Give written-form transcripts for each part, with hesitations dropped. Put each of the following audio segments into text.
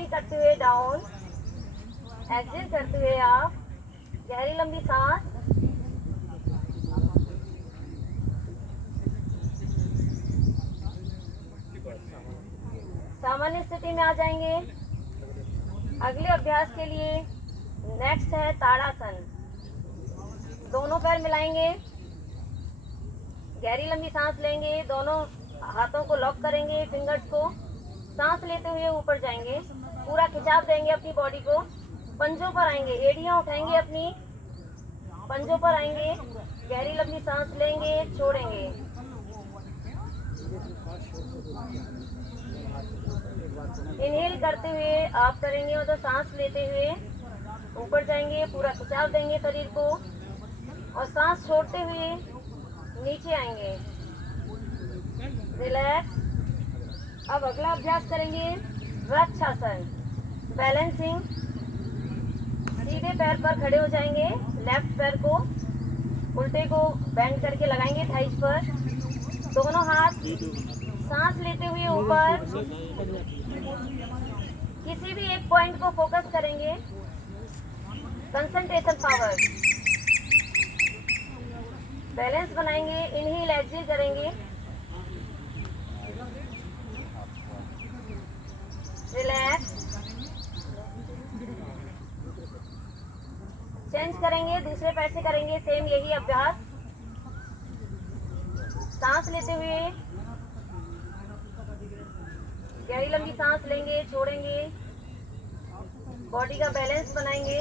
Inhale करते हुए down, exhale करते हुए आप गहरी लंबी सांस। सामान्य स्थिति में आ जाएंगे। अगले अभ्यास के लिए नेक्स्ट है ताड़ासन। दोनों पैर मिलाएंगे, गहरी लंबी सांस लेंगे, दोनों हाथों को लॉक करेंगे, फिंगर्स को। सांस लेते हुए ऊपर जाएंगे, पूरा खिंचाव देंगे अपनी बॉडी को। पंजों पर आएंगे, एड़ियां उठाएंगे अपनी, पंजों पर आएंगे, गहरी लंबी सांस लेंगे, छोड़ेंगे। इनहेल करते हुए आप करेंगे और तो सांस लेते हुए ऊपर जाएंगे, पूरा खिंचाव देंगे शरीर को, और सांस छोड़ते हुए नीचे आएंगे, रिलैक्स। अब अगला अभ्यास करेंगे वृक्षासन, बैलेंसिंग। सीधे पैर पर खड़े हो जाएंगे, लेफ्ट पैर को उल्टे को बेंड करके लगाएंगे थाइस पर, दोनों हाथ। सांस लेते हुए ऊपर किसी भी एक पॉइंट को फोकस करेंगे, कंसंट्रेशन पावर। बैलेंस बनाएंगे, इनहेल एक्सहेल करेंगे, रिलैक्स। चेंज करेंगे, दूसरे पैर से करेंगे सेम यही अभ्यास। सांस लेते हुए गहरी लंबी सांस लेंगे, छोड़ेंगे, बॉडी का बैलेंस बनाएंगे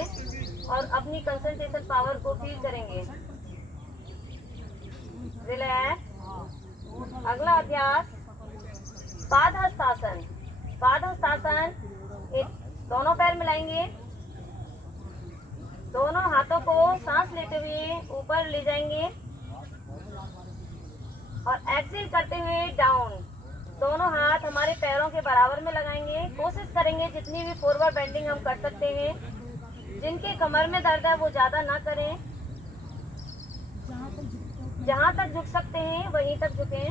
और अपनी कंसंट्रेशन पावर को फील करेंगे, रिलैक्स। अगला अभ्यास पादहस्तासन। पादहस्तासन, दोनों पैर मिलाएंगे, दोनों हाथों को सांस लेते हुए ऊपर ले जाएंगे और एक्सहेल करते हुए डाउन। दोनों हाथ हमारे पैरों के बराबर में लगाएंगे। कोशिश करेंगे जितनी भी फॉरवर्ड बेंडिंग हम कर सकते हैं। जिनके कमर में दर्द है वो ज्यादा ना करें, जहां तक झुक सकते हैं वहीं तक झुकें,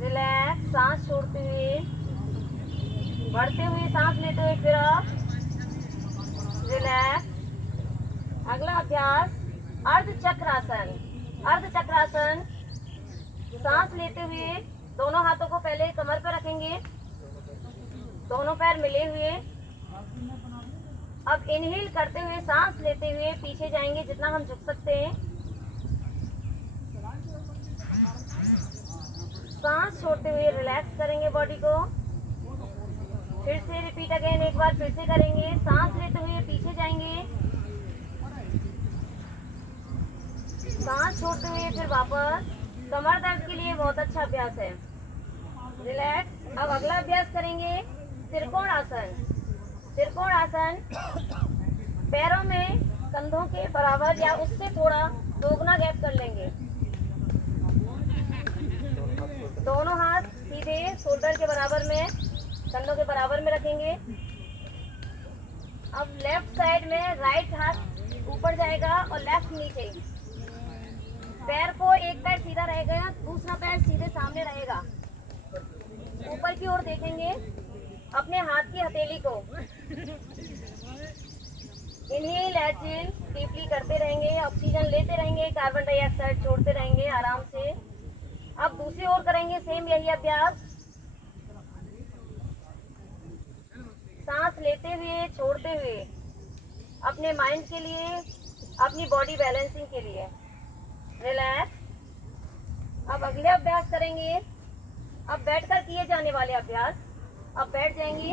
रिलैक्स। सांस छोड़ते हुए, बढ़ते हुए सांस लेते हुए फिर आप, रिलैक्स। अगला अभ्यास अर्धचक्रासन। अर्धचक्रासन, सांस लेते हुए दोनों हाथों को पहले कमर पर रखेंगे, दोनों पैर मिले हुए। अब इनहेल करते हुए सांस लेते हुए पीछे जाएंगे जितना हम झुक सकते हैं। सांस छोड़ते हुए रिलैक्स करेंगे बॉडी को। फिर से रिपीट अगेन, एक बार फिर से करेंगे। सांस लेते हुए पीछे जाएंगे, सांस छोड़ते हुए फिर वापस। कमर दर्द के लिए बहुत अच्छा अभ्यास है, रिलैक्स। अब अगला अभ्यास करेंगे त्रिकोण आसन। त्रिकोण आसन, पैरों में कंधों के बराबर या उससे थोड़ा दोगुना गैप कर लेंगे। दोनों हाथ सीधे शोल्डर के बराबर में, कंधों के बराबर में रखेंगे। अब लेफ्ट साइड में राइट हाथ ऊपर जाएगा और लेफ्ट नीचे। पैर को एक पैर सीधा रहेगा, दूसरा पैर सीधे सामने रहेगा। ऊपर की ओर देखेंगे अपने हाथ की हथेली को। इनहेल एक्सहेल डीपली करते रहेंगे, ऑक्सीजन लेते रहेंगे, कार्बन डाइऑक्साइड छोड़ते रहेंगे आराम से। अब दूसरी ओर करेंगे सेम यही अभ्यास। सांस लेते हुए, छोड़ते हुए, अपने माइंड के लिए, अपनी बॉडी बैलेंसिंग के लिए, रिलैक्स। अब अगले अभ्यास करेंगे, अब बैठकर किए जाने वाले अभ्यास। अब बैठ जाएंगे,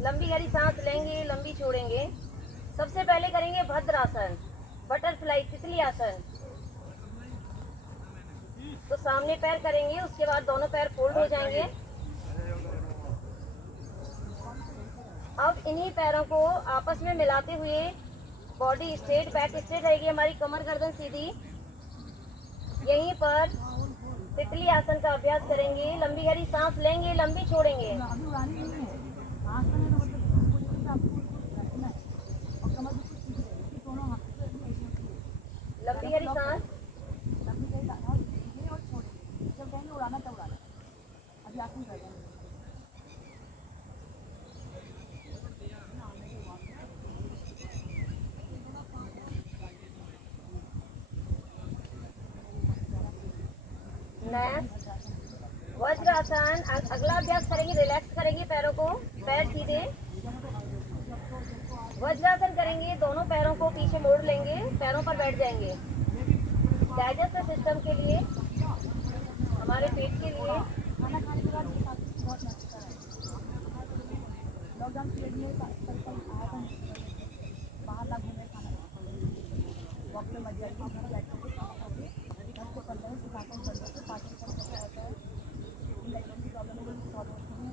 लंबी गहरी सांस लेंगे, लंबी छोड़ेंगे। सबसे पहले करेंगे भद्रासन, बटरफ्लाई, तितली आसन। तो सामने पैर करेंगे, उसके बाद दोनों पैर फोल्ड हो जाएंगे। अब इन्हीं पैरों को आपस में मिलाते हुए बॉडी स्ट्रेट, बैक स्ट्रेट रहेगी, हमारी कमर गर्दन सीधी। यहीं पर तितली आसन का अभ्यास करेंगे। लंबी गहरी सांस लेंगे, लंबी छोड़ेंगे। लंबी गहरी सांस, नेक्स्ट वज्रासन। अगला अभ्यास करेंगे, रिलैक्स करेंगे पैरों को, पैर सीधे। वज्रासन करेंगे, दोनों पैरों को पीछे मोड़ लेंगे, पैरों पर बैठ जाएंगे। डाइजेस्टिव सिस्टम के लिए, हमारे पेट के लिए। खाना खाने के बाद बहुत लगता है। लॉकडाउन पीरियड में सर्कल आया था, बाहर ना घूमे, खाना वक्त में मजा आई, घर बैठे थे, खाना खा के 10 से 15 से 15 से 5 से 15 होता है। इंडाइजेशन की प्रॉब्लम को सॉल्व होती है।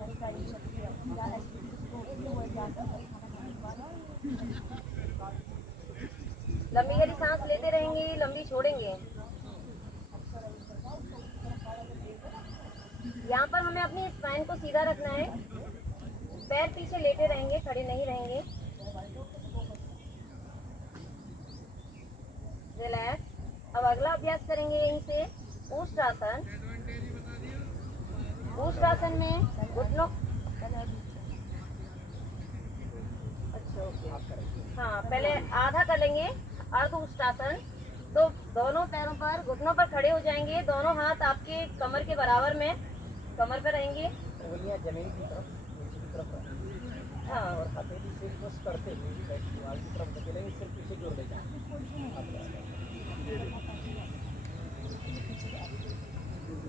कहीं टाइम शक्ति है या एसिडिटी को वो जाता है खाना खाने के बाद। लंबी गहरी सांस लेते रहेंगे, लंबी छोड़ेंगे। यहाँ पर हमें अपनी स्पाइन को सीधा रखना है, पैर पीछे लेटे रहेंगे, खड़े नहीं रहेंगे। रिलैक्स। अब अगला अभ्यास करेंगे यहीं से, ऊष्टासन। ऊष्टासन में घुटनों, अच्छा ओके, हाँ पहले आधा कर लेंगे, अर्ध ऊष्टासन। तो दोनों पैरों पर, घुटनों पर खड़े हो जाएंगे, दोनों हाथ आपके कमर के बराबर में कमर पे रहेंगे। जमीन की तरफ, नीचे की तरफ, हाँ और हथेली से बस करते हुए दीवार की तरफ धकेलेंगे, सिर्फ पीछे जोड़ ले जाएंगे।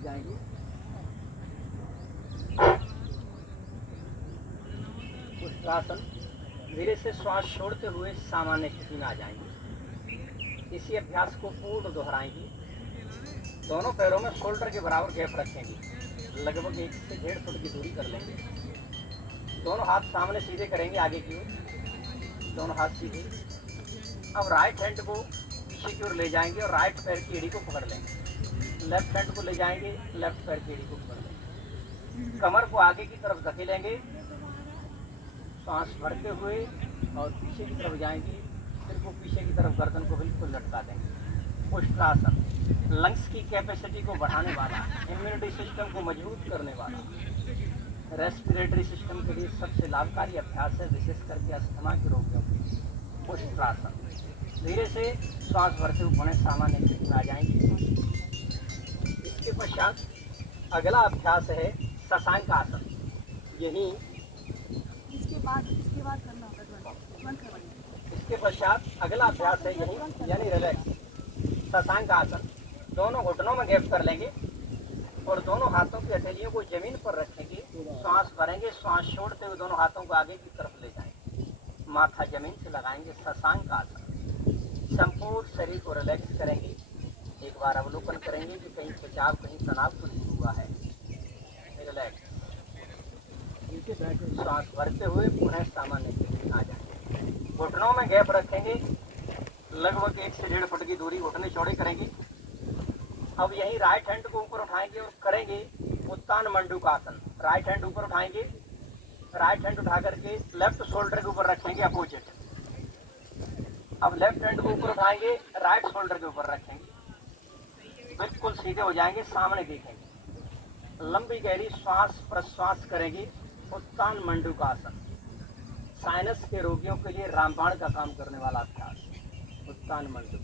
जाएंगे ऊष्टासन। धीरे से श्वास छोड़ते हुए सामान्य स्थिति में आ जाएंगे। इसी अभ्यास को पूर्ण दोहराएंगे। दोनों पैरों में शोल्डर के बराबर गैप रखेंगे, लगभग 1 से 1.5 फुट की दूरी कर लेंगे। दोनों हाथ सामने सीधे करेंगे आगे की ओर, दोनों हाथ सीधे। अब राइट हैंड को पीछे की ओर ले जाएंगे और राइट पैर की एड़ी को पकड़ लेंगे। लेफ्ट हैंड को ले जाएंगे, लेफ्ट पैर की एड़ी को पकड़ लेंगे। कमर को आगे की तरफ धकेलेंगे, सांस भरते हुए और पीछे की तरफ जाएंगे। सिर को पीछे की तरफ, गर्दन को बिल्कुल लटका देंगे। ऊष्टासन लंग्स की कैपेसिटी को बढ़ाने वाला, इम्यूनिटी सिस्टम को मजबूत करने वाला, रेस्पिरेटरी सिस्टम के लिए सबसे लाभकारी अभ्यास है, विशेष करके अस्थमा के रोगियों के लिए। ऊष्टासन। धीरे से श्वास भरते हुए पुनः सामान्य स्थिति में आ जाएंगे। इसके पश्चात अगला अभ्यास है शशांक आसन। यही इसके बाद करना होगा तुरंत करवाइए। इसके पश्चात अगला अभ्यास है यही, यानी रिलैक्स शशांक आसन। दोनों घुटनों में गैप कर लेंगे और दोनों हाथों की हथेलियों को जमीन पर रखेंगे। सांस भरेंगे, सांस छोड़ते हुए दोनों हाथों को आगे की तरफ ले जाएंगे, माथा जमीन से लगाएंगे। शशांक आसन। संपूर्ण शरीर को रिलैक्स करेंगे। एक बार अवलोकन करेंगे कि कहीं खिंचाव, कहीं तनाव तो नहीं हुआ है। रिलैक्स। सांस भरते हुए पुनः सामान्य स्थिति में आ जाएंगे। घुटनों में गैप रखेंगे, लगभग 1 से 1.5 फुट की दूरी, घुटने चौड़े करेंगे। अब यही राइट हैंड को ऊपर उठाएंगे और करेंगे उत्तान मंडूकासन। राइट हैंड ऊपर उठाएंगे, राइट हैंड उठा करके लेफ्ट शोल्डर के ऊपर रखेंगे अपोजिट। अब लेफ्ट हैंड को ऊपर उठाएंगे, राइट शोल्डर के ऊपर रखेंगे, बिल्कुल सीधे हो जाएंगे, सामने देखेंगे। लंबी गहरी श्वास प्रश्वास करेंगे। उत्तान मंडूकासन साइनस के रोगियों के लिए रामबाण का काम करने वाला अभ्यास। उत्तान मंडूक।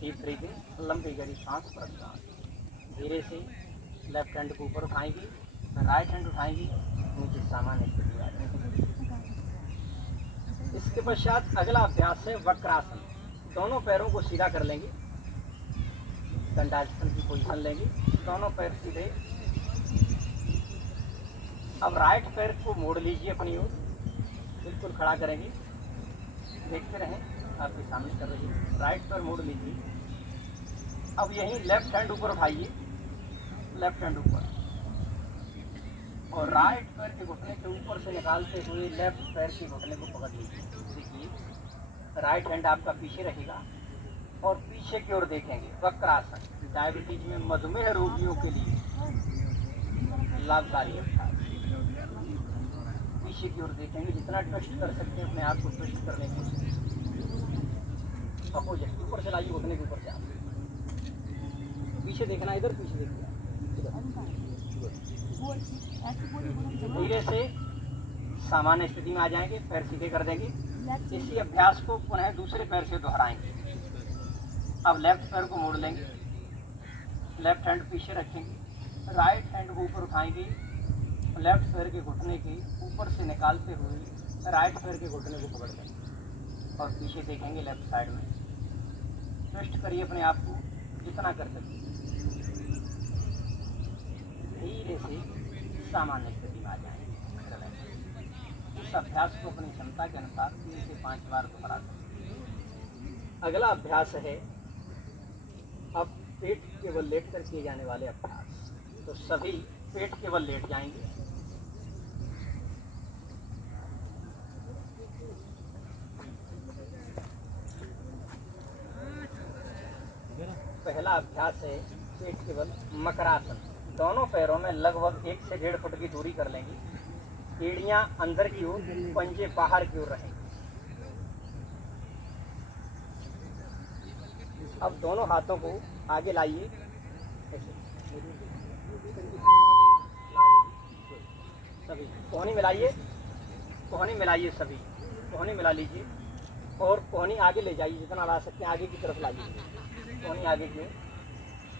डीप ब्रीथिंग, लंबी गहरी सांस प्रश्वास। धीरे से लेफ्ट हैंड को ऊपर उठाएंगे, राइट हैंड उठाएंगे, नीचे सामान्य स्थिति आ जाएगी। इसके पश्चात अगला अभ्यास है वक्रासन। दोनों पैरों को सीधा कर लेंगे, दंडासन की पोजीशन लेंगे, दोनों पैर सीधे। अब राइट पैर को मोड़ लीजिए अपनी ओर, बिल्कुल खड़ा करेंगे, देखते रहें आपके सामने कर रही है। राइट पैर मोड़ लीजिए। अब यही लेफ्ट हैंड ऊपर उठाइए, लेफ्ट हैंड ऊपर, और राइट पैर के घुटने के ऊपर से निकालते हुए लेफ्ट पैर के घुटने को पकड़ लीजिए। देखिए राइट हैंड आपका पीछे रहेगा और पीछे की ओर देखेंगे। वक्रासन डायबिटीज में मधुमेह रोगियों के लिए लाभकारी अभ्यास। पीछे की ओर देखेंगे, जितना ट्विस्ट कर सकते हैं अपने आप को ट्विस्ट करने की कोशिश। अपोजिट ऊपर से लाइए, घुटने के ऊपर से आप पीछे देखना, इधर पीछे देखना। धीरे से सामान्य स्थिति में आ जाएंगे, पैर सीधे कर देंगे। इसी अभ्यास को पुनः दूसरे पैर से दोहराएंगे। अब लेफ्ट पैर को मोड़ लेंगे, लेफ्ट हैंड पीछे रखेंगे, राइट हैंड को ऊपर उठाएंगे, लेफ्ट पैर के घुटने के ऊपर से निकालते हुए राइट पैर के घुटने को पकड़ लेंगे और पीछे देखेंगे लेफ्ट साइड में। ट्विस्ट करिए अपने आप को जितना कर सके, धीरे से सामान्य स्थिति में आ जाएंगे। इस अभ्यास को अपनी क्षमता के अनुसार 3 से 5 बार दोहरा सकते। अगला अभ्यास है अब पेट केवल लेट कर किए जाने वाले अभ्यास। तो सभी पेट केवल लेट जाएंगे। पहला अभ्यास है पेट केवल मकरासन। दोनों पैरों में लगभग 1 से 1.5 फुट की दूरी कर लेंगे। एड़ियां अंदर की ओर, पंजे बाहर की ओर रहेंगे। अब दोनों हाथों को आगे लाइए, सभी कोहनी मिलाइए, कोहनी मिलाइए, सभी कोहनी मिला लीजिए और कोहनी आगे ले जाइए, जितना ला सकते हैं आगे की तरफ लाइए। कोहनी आगे की ओर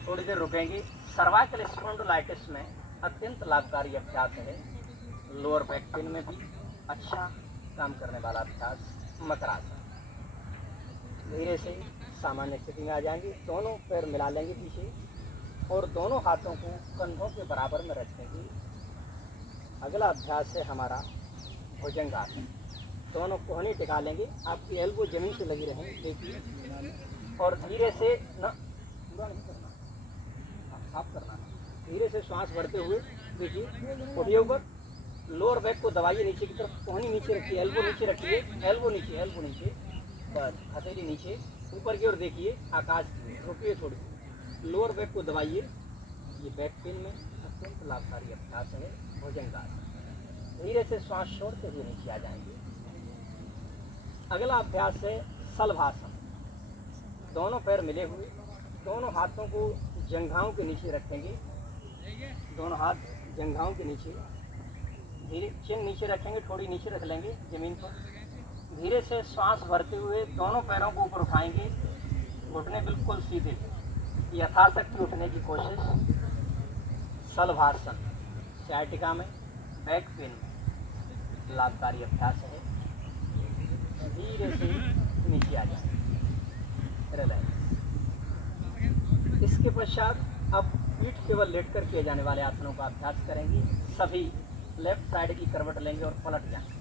थोड़ी देर रुकेंगे। सर्वाइकल स्पॉन्डिलाइटिस में अत्यंत लाभकारी अभ्यास है। लोअर बैक पेन में भी अच्छा काम करने वाला अभ्यास मकरासन। धीरे से सामान्य स्थिति में आ जाएंगे। दोनों पैर मिला लेंगे पीछे और दोनों हाथों को कंधों के बराबर में रखेंगे। अगला अभ्यास है हमारा भुजंगासन। दोनों कोहनी टिका लेंगे, आपकी एल्बो जमीन से लगी रहें, देखिए, और धीरे से न पूरा नहीं करना, हाफ करना है। धीरे से श्वास भरते हुए देखिए, उठिए ऊपर, लोअर बैक को दबाइए नीचे की तरफ, कोहनी नीचे रखिए, एल्बो नीचे रखिए, एल्बो नीचे, बस हथेली नीचे, ऊपर की ओर देखिए, आकाश की ओर, रुकिए थोड़ी, लोअर बैक को दबाइए। ये बैक पेन में अत्यंत लाभकारी अभ्यास है भुजंगासन। धीरे से श्वास छोड़ते हुए नीचे आ जाएंगे। अगला अभ्यास है शलभासन। दोनों पैर मिले हुए, दोनों हाथों को जंघाओं के नीचे रखेंगे, दोनों हाथ जंघाओं के नीचे, धीरे चिन नीचे रखेंगे, थोड़ी नीचे रख लेंगे जमीन पर। धीरे से श्वास भरते हुए दोनों पैरों को ऊपर उठाएंगे, घुटने बिल्कुल सीधे, यथाशक्ति उठने की कोशिश। शलभासन साइटिका में, बैक पेन में लाभकारी अभ्यास है। धीरे से नीचे आ जाए, रिलैक्स। इसके पश्चात अब पीठ केवल लेटकर किए जाने वाले आसनों का अभ्यास करेंगे। सभी लेफ्ट साइड की करवट लेंगे और पलट जाएंगे।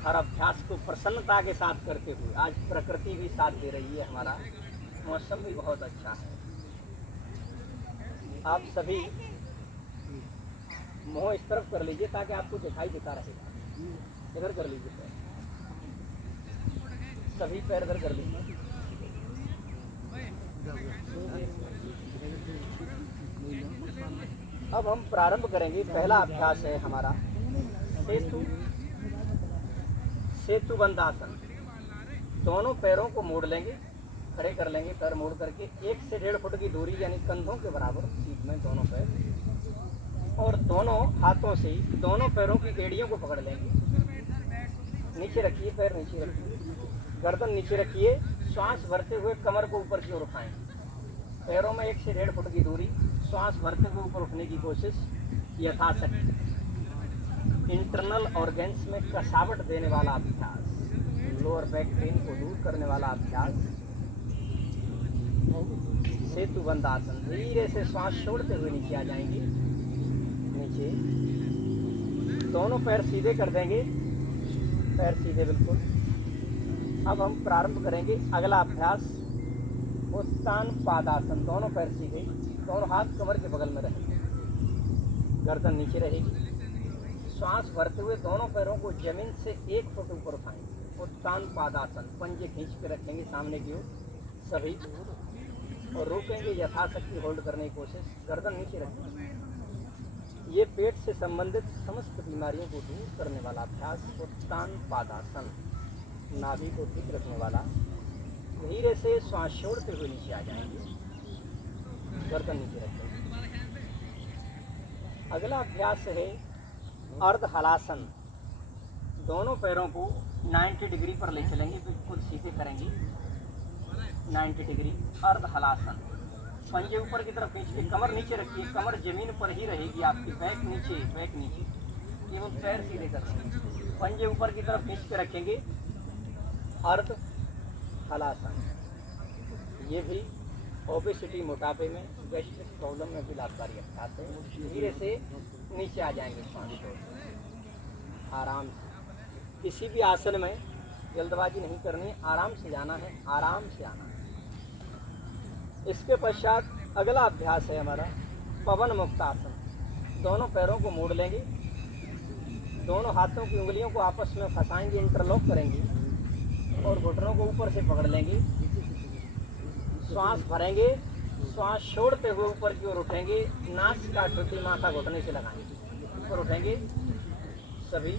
हर अभ्यास को प्रसन्नता के साथ करते हुए, आज प्रकृति भी साथ दे रही है, हमारा मौसम भी बहुत अच्छा है। आप सभी मुंह इस तरफ कर लीजिए ताकि आपको दिखाई देता रहेगा। इधर कर लीजिए पैर, सभी पैर इधर कर लीजिए। अब हम प्रारंभ करेंगे। पहला अभ्यास है हमारा सेतु बंधासन। दोनों पैरों को मोड़ लेंगे, खड़े कर लेंगे, पैर मोड़ करके 1 से 1.5 फुट की दूरी यानी कंधों के बराबर सीट में दोनों पैर, और दोनों हाथों से दोनों पैरों की एड़ियों को पकड़ लेंगे। नीचे रखिए, पैर नीचे रखिए, गर्दन नीचे रखिए, श्वास भरते हुए कमर को ऊपर की ओर उठाएं। पैरों में 1 से 1.5 फुट की दूरी, श्वास भरते हुए ऊपर उठने की कोशिश यथाशक्ति। इंटरनल ऑर्गन्स में कसावट देने वाला अभ्यास, लोअर बैक पेन को दूर करने वाला अभ्यास सेतु बंधासन। धीरे से श्वास छोड़ते हुए नीचे आ जाएंगे। नीचे दोनों पैर सीधे कर देंगे, पैर सीधे बिल्कुल। अब हम प्रारंभ करेंगे अगला अभ्यास उत्तान पादासन। दोनों पैर सीधे, दोनों हाथ कमर के बगल में रहेंगे, गर्दन नीचे रहेगी। श्वास भरते हुए दोनों पैरों को जमीन से 1 फुट ऊपर उठाएंगे। उत्तान पादासन, पंजे खींच के रखेंगे सामने की ओर सभी, और रोकेंगे, यथाशक्ति होल्ड करने की कोशिश। गर्दन नीचे रखेंगे। ये पेट से संबंधित समस्त बीमारियों को दूर करने वाला अभ्यास उत्तान पादासन, नाभि को ठीक रखने वाला। धीरे से श्वास छोड़ते हुए नीचे आ जाएंगे, गर्दन नीचे रखेंगे। अगला अभ्यास है अर्ध हलासन। दोनों पैरों को 90 डिग्री पर ले चलेंगे, बिल्कुल सीधे करेंगे। 90 डिग्री अर्ध हलासन। पंजे ऊपर की तरफ खींच के कमर नीचे रखिए, कमर जमीन पर ही रहेगी आपकी, बैक नीचे, केवल पैर सीधे कर रहे हैं। पंजे ऊपर की तरफ खींच के रखेंगे, अर्ध हलासन। ये भी ओबेसिटी, मोटापे में, गैस्ट्रिक प्रॉब्लम में भी लाभकारी अभ्यास है। धीरे से नीचे आ जाएंगे, सांस छोड़ आराम से। किसी भी आसन में जल्दबाजी नहीं करनी, आराम से जाना है, आराम से आना है। इसके पश्चात अगला अभ्यास है हमारा पवन मुक्त आसन। दोनों पैरों को मोड़ लेंगे, दोनों हाथों की उंगलियों को आपस में फंसाएंगे, इंटरलॉक करेंगे और घुटनों को ऊपर से पकड़ लेंगे। श्वास भरेंगे, श्वास छोड़ते हुए ऊपर की ओर उठेंगे, नाक का ठुड्डी माथा घुटने से लगाएंगे, ऊपर उठेंगे। सभी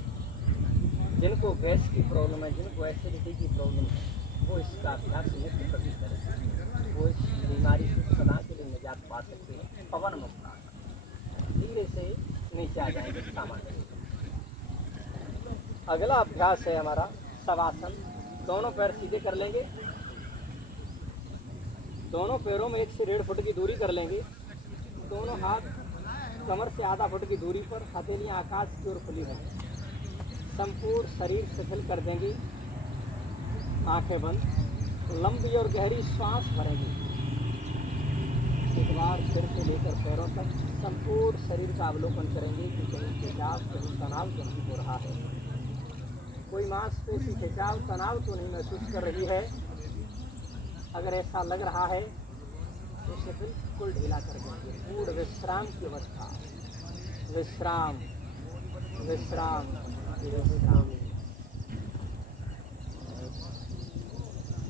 जिनको गैस की प्रॉब्लम है, जिनको एसिडिटी की प्रॉब्लम है, वो इसका अभ्यास नित्य प्रति करें, वो इस बीमारी से सदा के लिए निजात पा सकते हैं। पवन मुक्त आसन। धीरे से नीचे आ जाएंगे सामान्य। अगला अभ्यास है हमारा शवासन। दोनों पैर सीधे कर लेंगे, दोनों पैरों में 1 से 1.5 फुट की दूरी कर लेंगे। दोनों हाथ कमर से आधा फुट की दूरी पर, हथेलियां आकाश की ओर खुली होंगी। संपूर्ण शरीर शिथिल कर देंगे, आंखें बंद, लंबी और गहरी श्वास भरेंगे। एक बार सिर से लेकर पैरों तक संपूर्ण शरीर का अवलोकन करेंगे कि कहीं खिंचाव, कहीं तनाव तो नहीं हो रहा है, कोई मांसपेशी खिंचाव, तनाव तो नहीं महसूस कर रही है। अगर ऐसा लग रहा है तो उसे बिल्कुल ढीला कर देंगे। पूर्ण विश्राम की अवस्था, विश्राम विश्राम विश्राम,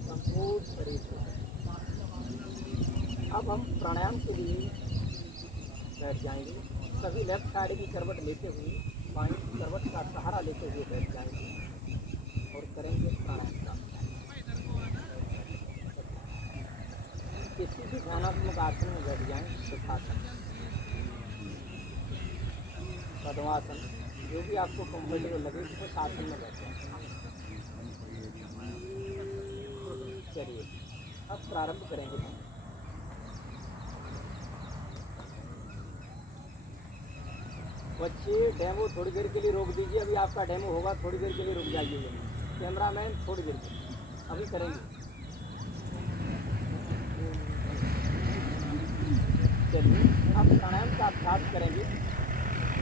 संपूर्ण शरीर को। अब हम प्राणायाम के लिए बैठ जाएंगे। सभी लेफ्ट साइड की करवट लेते हुए, बाईं करवट का सहारा लेते हुए बैठ जाएंगे और करेंगे प्राणायाम का। किसी भी ध्यानात्मक आसन में बैठ जाएं, सुखासन, पद्मासन, जो भी आपको कंफर्टेबल लगे उस आसन में बैठ जाएं। चलिए अब प्रारंभ करेंगे हम। बच्चे डेमो थोड़ी देर के लिए रोक दीजिए, अभी आपका डेमो होगा, थोड़ी देर के लिए रुक जाइए। कैमरामैन थोड़ी देर के अभी करेंगे। चलिए अब प्राणायाम का अभ्यास करेंगे।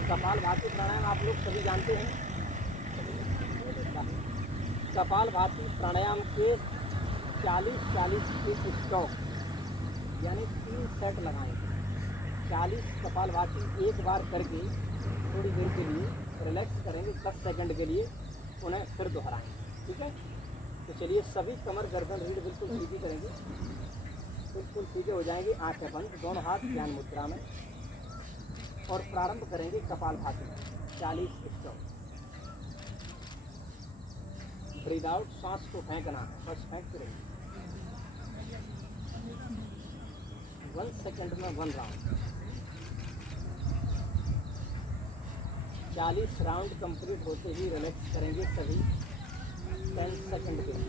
कपालभाति प्राणायाम आप लोग सभी जानते हैं। कपालभाति प्राणायाम के 40-40 के स्टॉक यानी 3 सेट लगाएंगे। 40 कपालभाति एक बार करके थोड़ी देर के लिए रिलैक्स करेंगे, 10 सेकंड के लिए, उन्हें फिर दोहराएंगे। ठीक है, तो चलिए सभी कमर, गर्दन, रीढ़ बिल्कुल सीधी करेंगे, बिल्कुल सीधे हो जाएंगे। आंखें बंद, दोनों हाथ ध्यान मुद्रा में, और प्रारंभ करेंगे कपालभाति में 40 स्टॉप। ब्रीद आउट, सांस को फेंकना, बस फेंकते रहिए। 1 सेकंड में 1 राउंड। 40 राउंड कंप्लीट होते ही रिलैक्स करेंगे सभी 10 सेकंड के लिए।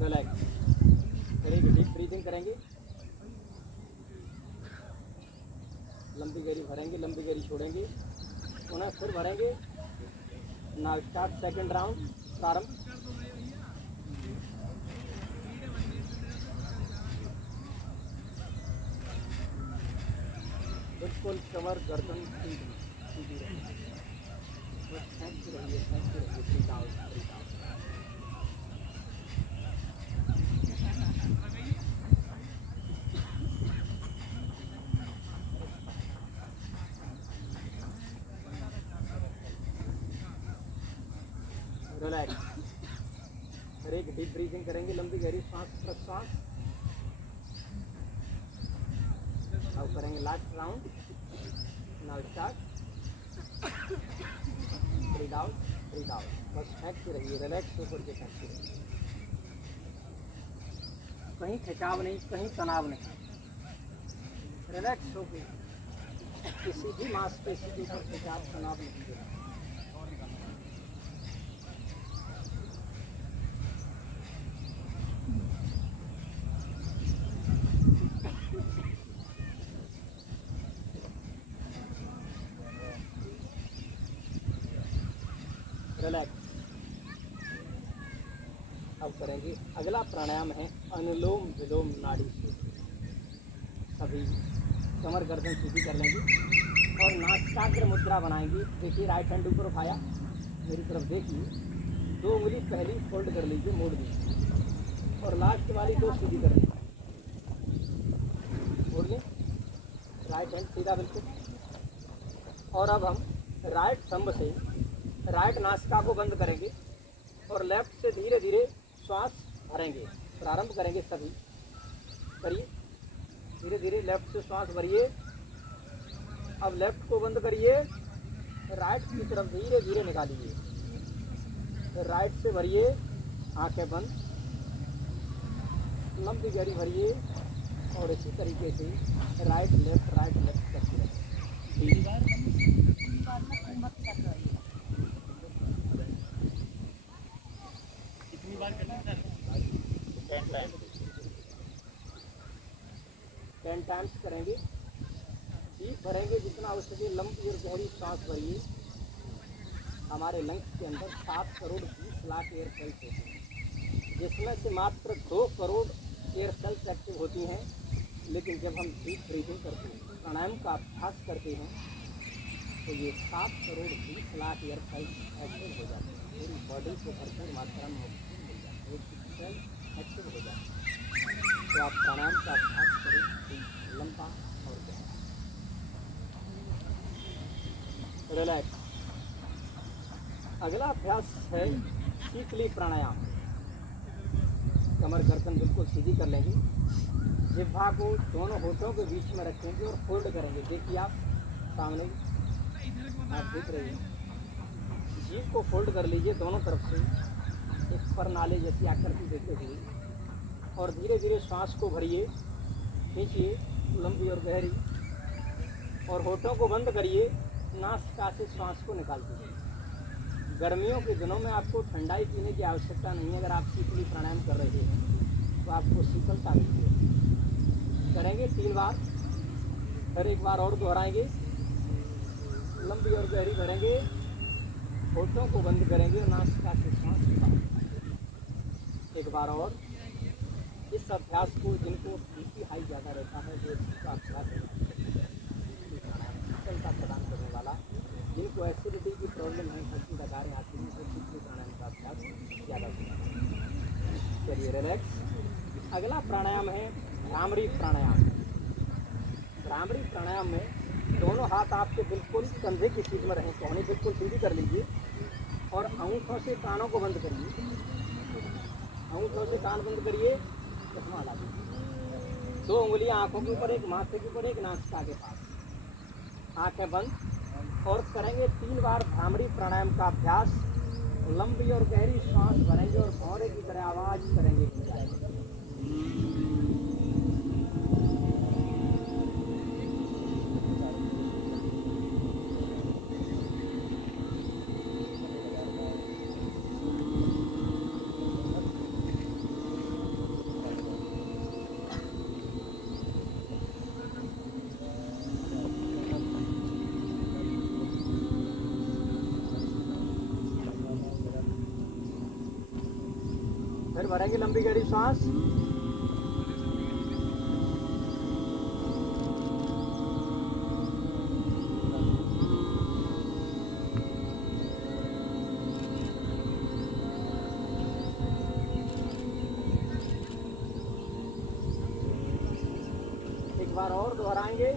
रिलैक्स, करेंगे, डीप ब्रीदिंग करेंगे, लंबी गहरी भरेंगे, लंबी गहरी छोड़ेंगे, उन्हें फिर भरेंगे। नाउ स्टार्ट सेकंड राउंड, प्रारंभ। बिल्कुल कमर, गर्दन सीधी रहे, बस फेंकते रहिए, फेंकते रहिए। Breathe out, breathe out. Relax, फिर एक डीप ब्रीथिंग करेंगे, लंबी गहरी सांस, प्रश्वास। अब करेंगे last round. Now start, breathe out, breathe out, बस फेंकते रहिए, रिलैक्स होकर के फेंकते रहिए। कहीं खिंचाव नहीं, कहीं तनाव नहीं, रिलैक्स होकर किसी भी मांसपेशी के ऊपर खिंचाव तनाव नहीं देना। रिलैक्स। अब करेंगे अगला प्राणायाम है अनुलोम विलोम नाड़ी से। सभी कमर गर्दन सीधी कर लेंगे और नासिकाग्र मुद्रा बनाएंगे। देखिए राइट हैंड ऊपर उठाया, मेरी तरफ देखिए, 2 उंगली पहली फोल्ड कर लीजिए, मोड़ दीजिए और लास्ट वाली 2 सीधी कर लीजिए। मोड़िए, राइट हैंड सीधा बिल्कुल। और अब हम राइट थंब से राइट नासिका को बंद करेंगे और लेफ्ट से धीरे धीरे श्वास भरेंगे। प्रारंभ करेंगे, सभी करिए, धीरे धीरे लेफ्ट से श्वास भरिए। अब लेफ्ट को बंद करिए, राइट की तरफ धीरे धीरे निकालिए। राइट से भरिए, आंखें बंद, लंबी गहरी भरिए और इसी तरीके से राइट लेफ्ट करते रहें। कितनी बार करना है? 10 टाइम्स करेंगे। डीप भरेंगे जितना हो सके, लंबी और गहरी सांस भरिए। हमारे लंग्स के अंदर 7 करोड़ 20 लाख एयर सेल्स होते हैं, जिसमें से मात्र 2 करोड़ एयर सेल्स एक्टिव होती हैं। लेकिन जब हम डीप ब्रीथिंग करते हैं, प्राणायाम का अभ्यास करते हैं, तो ये 7 crore 20 lakh air cells active हो जाते हैं। पूरी बॉडी को भरपूर मात्रा में ऑक्सीजन मिल जाती है, सेल एक्टिव हो जाती है। तो आप प्राणायाम का अभ्यास करें, लंबा और गहरा। रिलैक्स। अगला अभ्यास है शीतली प्राणायाम। कमर गर्दन बिल्कुल सीधी कर लेंगे, जिह्वा को दोनों होठों के बीच में रखेंगे और फोल्ड करेंगे। देखिए आप सामने, आप देख रहे हैं, जीभ को फोल्ड कर लीजिए दोनों तरफ से, एक परनाले जैसी आकृति देते हुए, और धीरे धीरे श्वास को भरिए, खींचिए लंबी और गहरी, और होठों को बंद करिए, नासिका से श्वास को निकाल दीजिए। गर्मियों के दिनों में आपको ठंडाई पीने की आवश्यकता नहीं है। अगर आप शीतली प्राणायाम कर रहे हैं तो आपको शीतलता मिलती है। करेंगे 3 बार, फिर एक बार और दोहराएंगे। लंबी और गहरी भरेंगे, होठों को बंद करेंगे और नासिका से सांस निकालेंगे। एक बार और। इस अभ्यास को जिनको बीपी हाई ज़्यादा रहता है वो इसका अभ्यास शीतलता प्रदान करने वाला, जिनको एसिडिटी की प्रॉब्लम है, हल्की डकारें आती हैं, तो शीतली प्राणायाम का अभ्यास ज़्यादा होता है। चलिए रिलैक्स। अगला प्राणायाम है भ्रामरी प्राणायाम। भ्रामरी प्राणायाम में दोनों हाथ आपके बिल्कुल कंधे की सीध में रहें, कोहनी बिल्कुल सीधी कर लीजिए और अंगूठों से कानों को बंद करिए। अंगूठों से कान बंद करिए, चश्मा हटा दीजिए। 2 उंगलियां आंखों के ऊपर, एक माथे के ऊपर, एक नासिका के पास, आंखें बंद, और करेंगे 3 बार भ्रामरी प्राणायाम का अभ्यास। लंबी और गहरी सांस भरेंगे और भौरे की तरह आवाज करेंगे। फिर भरेंगे लंबी गहरी सांस। एक बार और दोहराएंगे।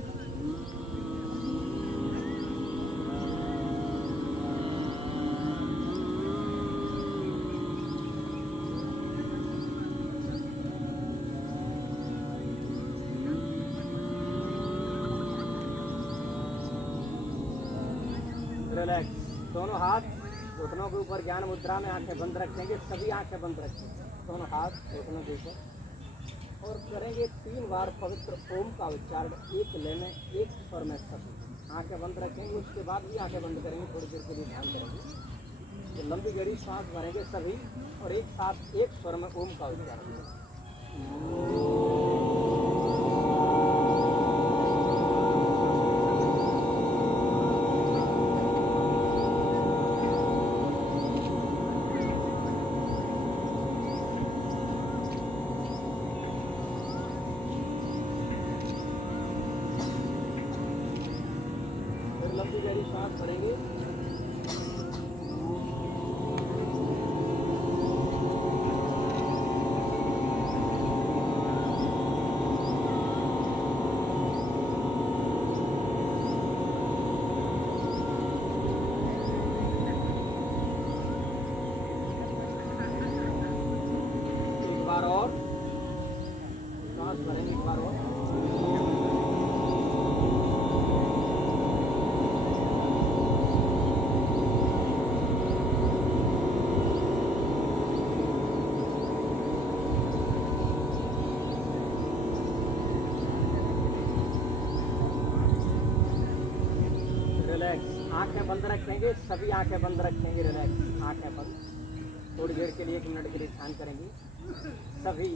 रिलैक्स। दोनों हाथ घुटनों के ऊपर ज्ञान मुद्रा में आंखें बंद रखेंगे। सभी आंखें बंद रखेंगे, दोनों हाथ घुटनों के ऊपर, और करेंगे 3 बार पवित्र ओम का उच्चारण। एक लय में, एक स्वर में सब आंखें बंद रखेंगे, उसके बाद भी आंखें बंद करेंगे, थोड़ी देर के लिए ध्यान करेंगे। तो लंबी गहरी सांस भरेंगे सभी और एक साथ एक स्वर में ओम का उच्चारण करेंगे। फिर लंबी गहरी सांस भरेंगे। एक बार और सांस भरेंगे, एक बार और। रिलैक्स, आंखें बंद रखेंगे, सभी आंखें बंद रखेंगे। रिलैक्स, आंखें बंद। थोड़ी देर के लिए 1 मिनट के लिए ध्यान करेंगे। सभी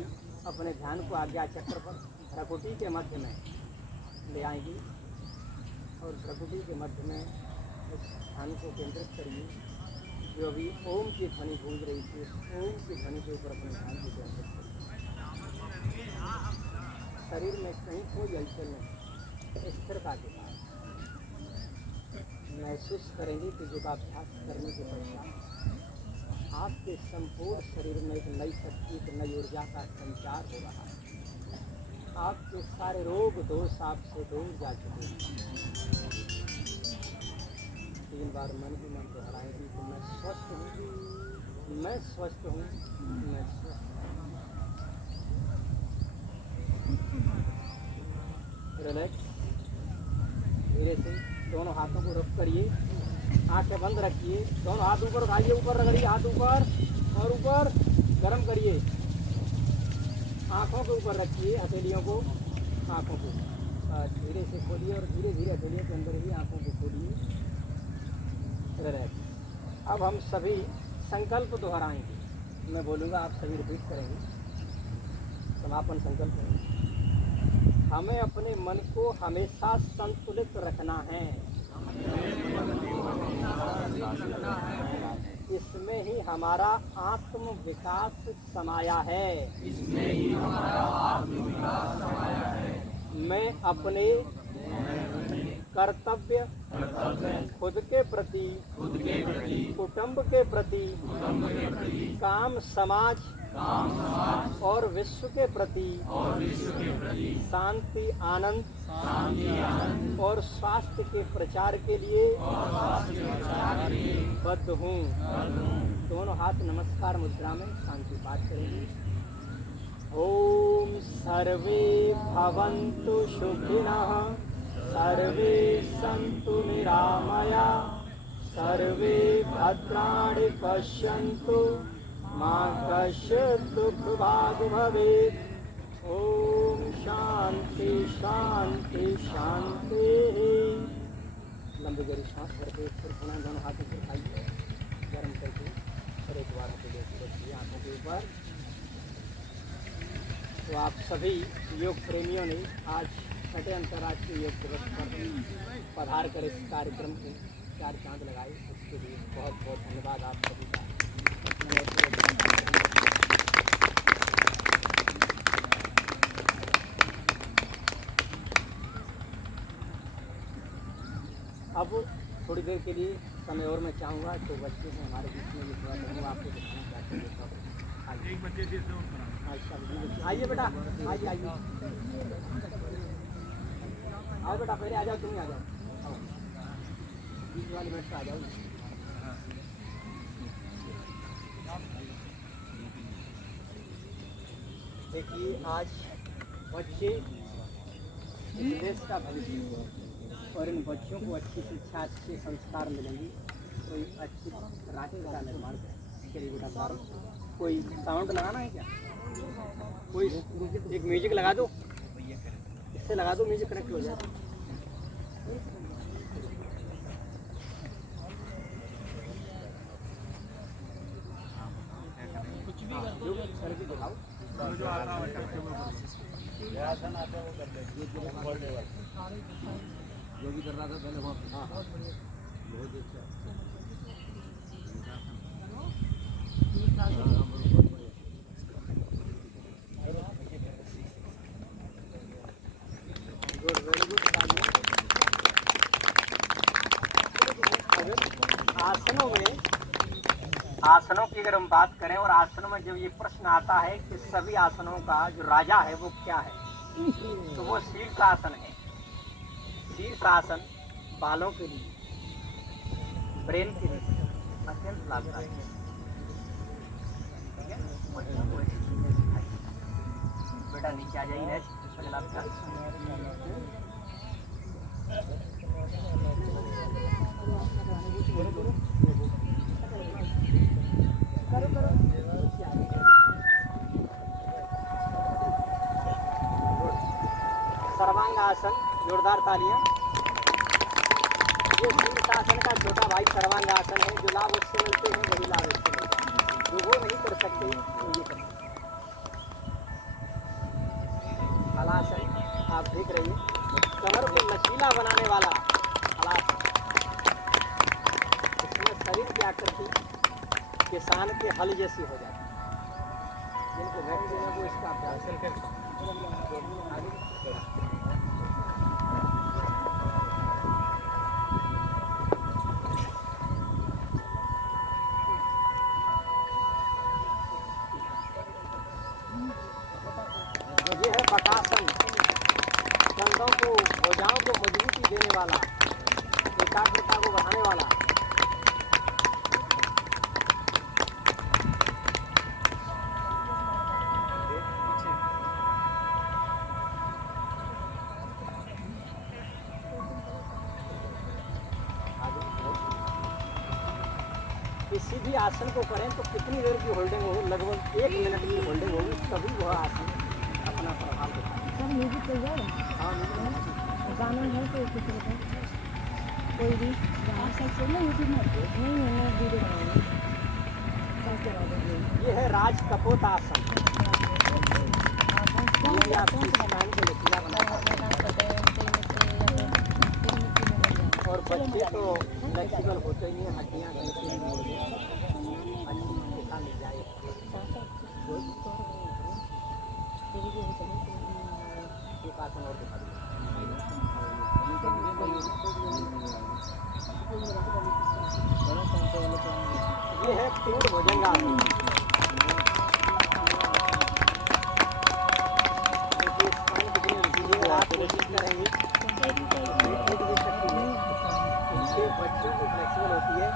अपने ध्यान को आज्ञा चक्र पर भ्रकुटी के मध्य में ले आएंगे और भ्रकुटी के मध्य में उस ध्यान को केंद्रित करिए जो अभी ओम की ध्वनि गूंज रही थी। ओम की ध्वनि के ऊपर अपने ध्यान को केंद्रित करिए। शरीर में कहीं कोई हलचल नहीं, स्थिरता के साथ महसूस करेंगे कि योगाभ्यास करने के पश्चात आपके संपूर्ण शरीर में एक नई शक्ति, एक नई ऊर्जा का संचार हो रहा है। आपके सारे रोग दोष आपसे दूर जा चुके हैं। 3 बार मन ही मन दोहराएंगे कि मैं स्वस्थ हूँ, मैं स्वस्थ हूँ, मैं स्वस्थ हूँ। रिलैक्स, धीरे से दोनों हाथों को रख करिए, आंखें बंद रखिए, दोनों हाथ ऊपर उठाइए, ऊपर रगड़िए, हाथ ऊपर और ऊपर, गर्म करिए। आंखों के ऊपर रखिए, हथेलियों को, आंखों को धीरे से खोलिए और धीरे धीरे हथेलियों के अंदर ही आंखों को खोलिए। रिलैक्स। अब हम सभी संकल्प दोहराएंगे। मैं बोलूँगा, आप सभी रिपीट करेंगे। समापन संकल्प है, हमें अपने मन को हमेशा संतुलित रखना है। इसमें ही हमारा आत्म विकास समाया है। इसमें ही हमारा आत्म विकास समाया है। मैं अपने कर्तव्य खुद के प्रति, कुटुंब के प्रति, काम समाज और विश्व के प्रति शांति, आनंद और स्वास्थ्य के प्रचार के लिए बद्ध हूँ। दोनों हाथ नमस्कार मुद्रा में शांति पाठ करेंगे। ओम सर्वे भवन्तु सुखिनः, सर्वे सन्तु निरामया, सर्वे भद्राणि पश्यन्तु, मा कश्चित् दुःखभाग् भवेत्। ओम शांति शांति शांति। लंबी गहरी सांस भरके फिर पुनः दोनों हाथों को उठाइए, गर्म करके और एक बार रखिए आंखों के ऊपर। तो आप सभी योग प्रेमियों ने आज 6वें अंतर्राष्ट्रीय योग दिवस पर पधार कर इस कार्यक्रम को 4 चांद लगाए, उसके लिए बहुत बहुत धन्यवाद आप सभी का। अब थोड़ी देर के लिए समय और मैं चाहूँगा तो बच्चे हैं हमारे बीच में, ये थोड़ा सा आपको दिखाना चाहते हैं। एक बच्चे से आइए बेटा, आइए आइए, आओ बेटा, पहले आ जाओ, तुम ही आ जाओ, आओ बीच वाले बेट आ जाओ। देखिए, आज बच्चे देश का भविष्य और इन बच्चों को अच्छी शिक्षा, अच्छे संस्कार मिलेंगे, कोई अच्छी राष्ट्र का निर्माण करें। चलिए बेटा, सारो कोई साउंड लगाना है क्या? कोई एक म्यूजिक लगा दो, इससे लगा दो, म्यूजिक कनेक्ट हो जाए। करके दिखाओ। जो भी कर रहा था पहले वहाँ बहुत अच्छा गुड, वेरी गुड। आसनों की अगर हम बात करें और आसनों में जब ये प्रश्न आता है कि सभी आसनों का जो राजा है वो क्या है, तो वो शीर्षासन है। शीर्षासन बालों के लिए, ब्रेन के लिए अत्यंत लाभदायक है। ठीक है? बेटा नीचे आ जाइए, अगला अभ्यास। सर्वांगासन, जोरदार तालियां। ये शीर्षासन का छोटा भाई सर्वांगासन है। जो लाभ उससे मिलते हैं वही लाभ उससे मिलते हैं, जो वो नहीं कर सकते वो ये कर सकते। हलासन आप देख रहिए, कमर को लचीला बनाने वाला हलासन। इसमें शरीर की आकृति किसान के हल जैसी हो जाती है। जिनको बैठते हैं वो इसका अभ्यास करते हैं। ये है बकासन, कंधों को, भुजाओं को मजबूती देने वाला, एकाग्रता को बढ़ाने वाला। किसी भी आसन को करें तो कितनी देर की होल्डिंग हो, लगभग 1 मिनट की होल्डिंग होगी, तभी वह आसन अपना प्रभाव दिखाता है। सर म्यूजिक चल जाए, हाँ, गाना है तो किसी को कोई भी गाना सर्च करना यूट्यूब में। नहीं मैं वीडियो बनाऊंगी, सर्च करा देंगे। ये है राज कपोत आसन। ये आपकी स्पाइन को लचीला बनाता है। और बच्चे तो फ्लेक्सिबल होते ही हैं, हड्डियाँ कैसे भी मोड़ दें, अच्छी दिशा मिल जाए। एक आसन और दिखा दीजिए। ये है पूर्ण भुजंगासन। देखिए स्पाइन कितनी लचीली है, आप कोशिश करेंगे बच्चों की फ्लेक्सिबल होती है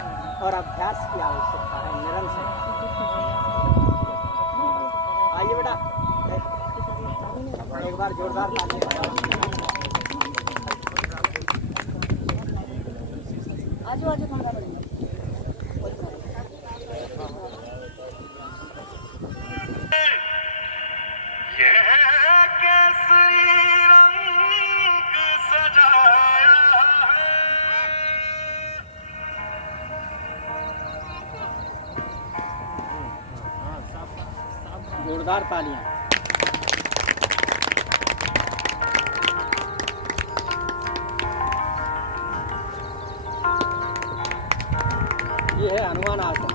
और अभ्यास की आवश्यकता है निरंतर। आइए बेटा, एक बार जोरदार तालियां बजाओ। आजू आजू खाना पड़ेगा। जोरदार तालियां। ये है हनुमान आसन।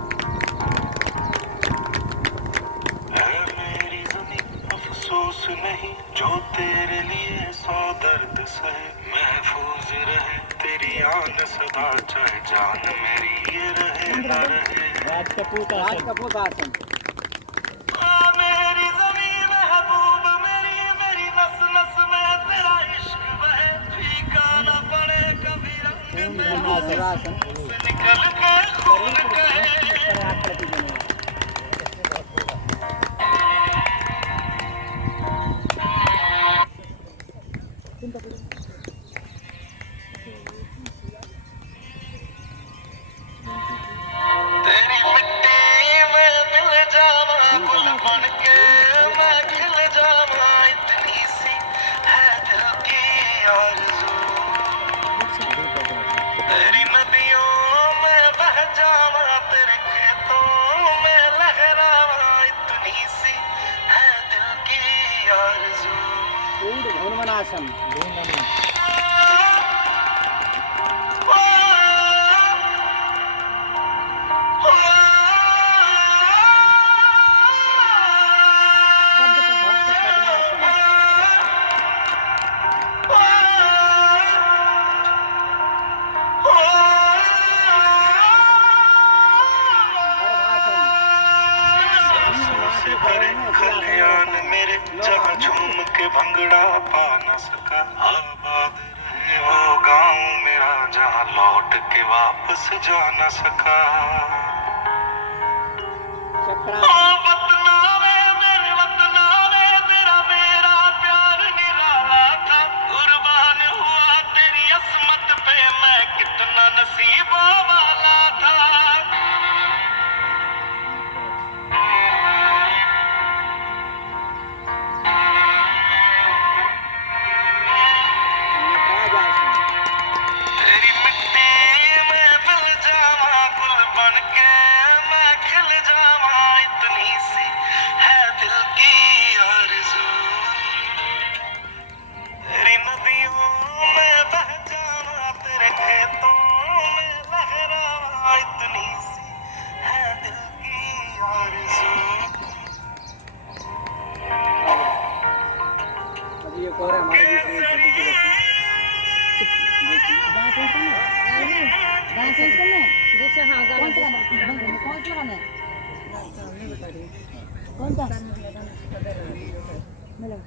मेरी ज़मीं अफसोस नहीं जो तेरे लिए 100 दर्द सहे, महफूज रहे तेरी आन सदा, चाहे जान मेरी ये रहे न रहे। राज कपूत आसन। मेरी ज़मीं महबूब मेरी, मेरी नस नस में तेरा इश्क बहे, फीका न पड़े कभी रंग में, धनुरासन। निकल के खून कहे। आकृति देने वाला। तेरी मिट्टी में मिल जावा, गुल बन के मैं खिल जावा, इतनी सी है दिल की आरज़ू। तेरी नदियों में बह जावा, तेरे खेतों लौट के वापस जा न सका। चक्रासन। ओ वतना वे मेरे वतना वे, तेरा मेरा प्यार निराला था। कुर्बान हुआ तेरी अस्मत पे, मैं कितना नसीबों वाला था। तेरी मिट्टी में मिल जावा, गुल बन के मैं खिल जावा, इतनी सी है दिल की आरज़ू। तेरी नदियों में बह जावा, तेरे खेतों में लहरावा, इतनी सी है दिल की आरज़ू। अभी एक और है हमारे बीच में छोटी सी बच्ची। गाना चेंज करना है? गाना चेंज करना है? दूसरा हाँ गाना कौन सा गाना? कौन सा गाना है? कौन सा? मतलब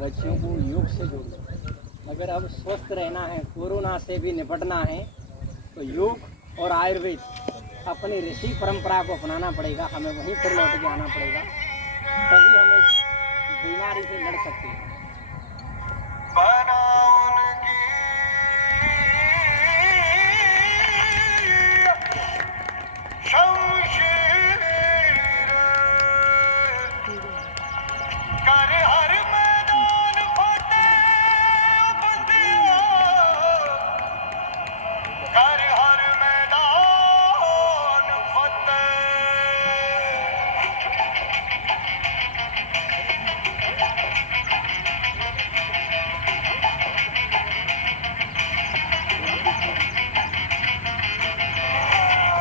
बच्चियों को योग से जोड़ो। अगर अब स्वस्थ रहना है, कोरोना से भी निपटना है, तो योग और आयुर्वेद अपनी ऋषि परंपरा को अपनाना पड़ेगा। हमें वहीं पर लौट के आना पड़ेगा, तभी हम इस बीमारी से लड़ सकते हैं।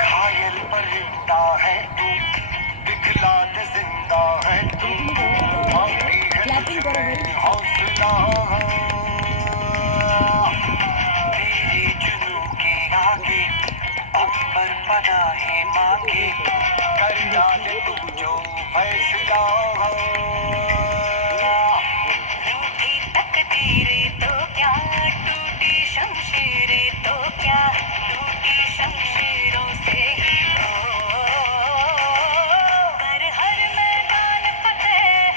घायल परिंदा है तू, दिखला दे जिंदा है तू, मांगी है तुझे हौसला। तेरे जुनून के आगे अंबर पनाहे मांगे, कर डाले तू जो फैसला। रूठी तकदीरें तो क्या, टूटी शमशीरें तो क्या, टूटी शमशीरों से ही कर हर मैदान फतेह,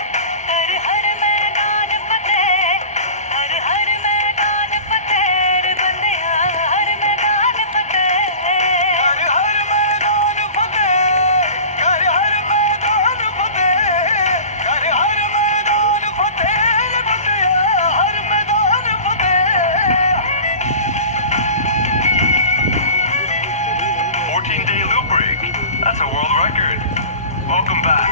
कर हर मैदान फतेह, कर हर मैदान फतेह रे बंदिया, हर मैदान फतेह, कर हर मैदान फतेह, कर हर मैदान फतेह, कर हर मैदान फतेह रे बंदिया, हर मैदान फतेह। 14-day loop rig. That's a world record. Welcome back.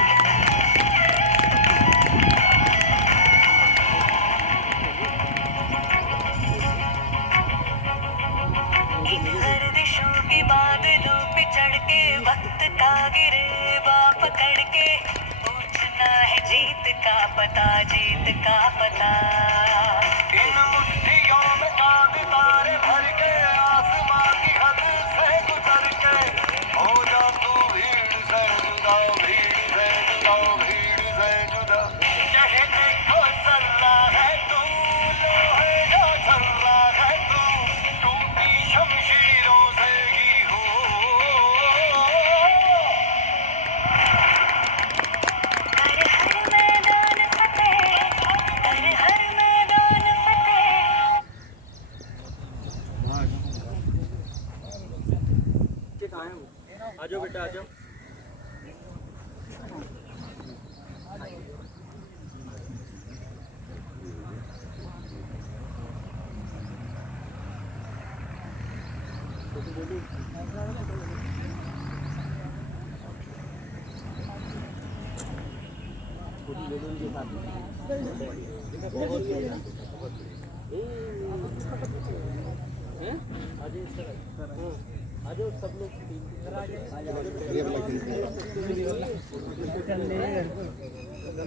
इन गर्दिशों के बादलों पे चढ़ के वक्त का गिरवा पकड़ के पूछना है जीत का पता, जीत का पता। इन मुट्ठियों में चांद तारे भर के, आसमां की हद से गुजर के, हो जा तू भीड़ से जुदा, भीड़ से जुदा, भीड़ से जुदा। कहने को सल्ला है तू, लोहे का छल्ला है तू, टूटी शमशीरों से ही हो। कर हर मैदान फतेह, कर हर मैदान फतेह। कहाँ है वो? आ जाओ बेटा, आ जाओ।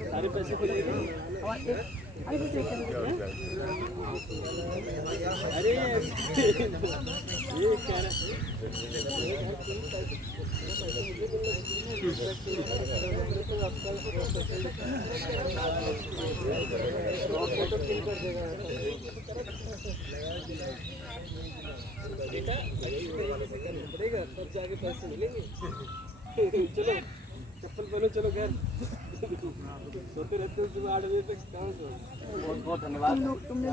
सारे पैसे बहुत बहुत धन्यवाद। तुमने